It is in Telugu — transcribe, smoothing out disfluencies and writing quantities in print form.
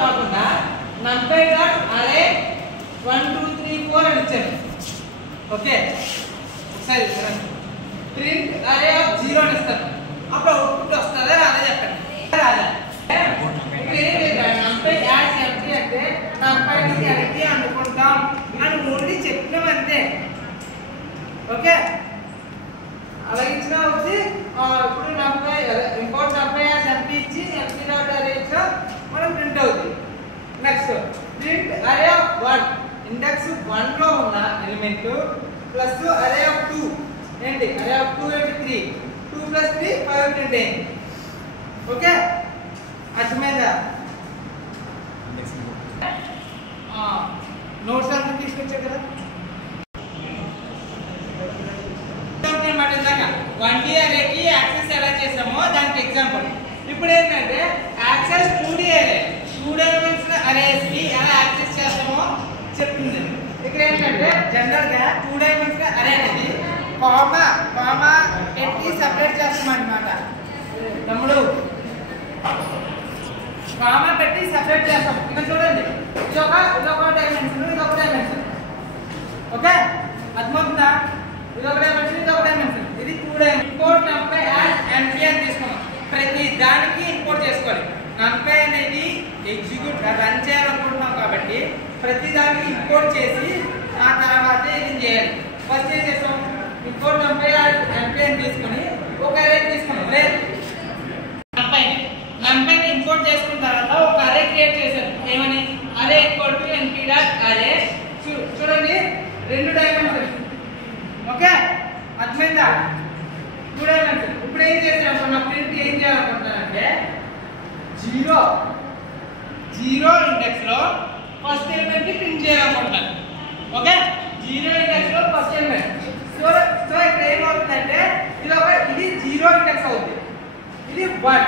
కాకుండా numpy డాట్ అరే 1 2 3 4 అని ఇచ్చాను. ఓకే ఒకసారి ప్రింట్ అరే ఆఫ్ 0 అని ఇస్తాను. అప్పుడు అవుట్పుట్ వస్తుందా రాదా చెప్పండి. రాదా numpy యాడ్ ఎంటీ అంటే numpy ని ఎంటీ అనుకుంటాం అని ఓన్లీ చెప్పినాం అంతే. ఓకే అలా ఇచ్చినా వచ్చి ఇప్పుడు numpy import numpy add empty ఇచ్చి ఎంటీ డాట్ అరే ఇచ్చా మనం ప్రింట్ అవుతుంది. నెక్స్ట్ ప్రింట్ అరే ఆఫ్ 1 ఇండెక్స్ 1 లో ఉన్న ఎలిమెంట్ ప్లస్ అరే ఆఫ్ 2 ఏంటి అరే ఆఫ్ 2 ఏంటి 3 2 ప్లస్ 3 5 ప్రింట్ అయింది. ఓకే అర్థమైందా? నోట్స్ అంతా తీసుకొచ్చా కదా 1D అరేకి యాక్సెస్ ఎలా చేసామో దానికి ఎగ్జాంపుల్. ఇప్పుడు ఏంటంటే యాక్సెస్ 2D అరే 2 డైమెన్షనల్ అరేస్ కి ఎలా యాక్సెస్ చేస్తామో చెప్తుంది. ఇక్కడ ఏంటంటే జనరల్ గా 2 డైమెన్షనల్ అరే అనేది కామా కామా పెట్టి సెపరేట్ చేస్తాం అన్నమాట. తమ్ముడు కామా పెట్టి సెపరేట్ చేస్తాం. ఇక్కడ చూడండి ఇదొక డైమెన్షన్ ఇదొక డైమెన్షన్. ఓకే అర్థమవుతుందా? ఇదొక డైమెన్షన్ ఇదొక డైమెన్షన్. ఇది 2 dimension. Import numpy add empty అని తీసుకున్నాం. ప్రతి దానికి ఇంపోర్ట్ చేసుకోవాలి. numpy అనేది ఎగ్జిక్యూట్ రన్ చేయాలనుకుంటున్నాం కాబట్టి ప్రతి దానికి ఇంపోర్ట్ చేసి ఆ తర్వాత ఏం చేయాలి. ఫస్ట్ ఏం చేస్తాం ఇంపోర్ట్ numpy యాడ్ ఎంటీ అని తీసుకొని ఒక అరే తీసుకున్నాం. numpy ని ఇంపోర్ట్ చేసుకున్న తర్వాత ఒక అరే క్రియేట్ చేశాను. ఏమని అరే ఈక్వల్ టు ఎంటీ డాట్ అరే. చూడండి 2 డైమెన్షన్స్. ఓకే అర్థమైందా? 2 డైమెన్షన్. ఇప్పుడు ఏం చేసాను నా ప్రింట్ ఏం చేయాలనుకుంటున్నానంటే 0 ఇండెక్స్ లో ఫస్ట్ ఎలిమెంట్ ని ప్రింట్ చేయాలనుకుంటున్నాను. ఓకే 0 ఇండెక్స్ లో ఫస్ట్ ఎలిమెంట్. సో ఇక్కడ ఏమవుతుందంటే ఇది 0 ఇండెక్స్ అవుతుంది, ఇది 1.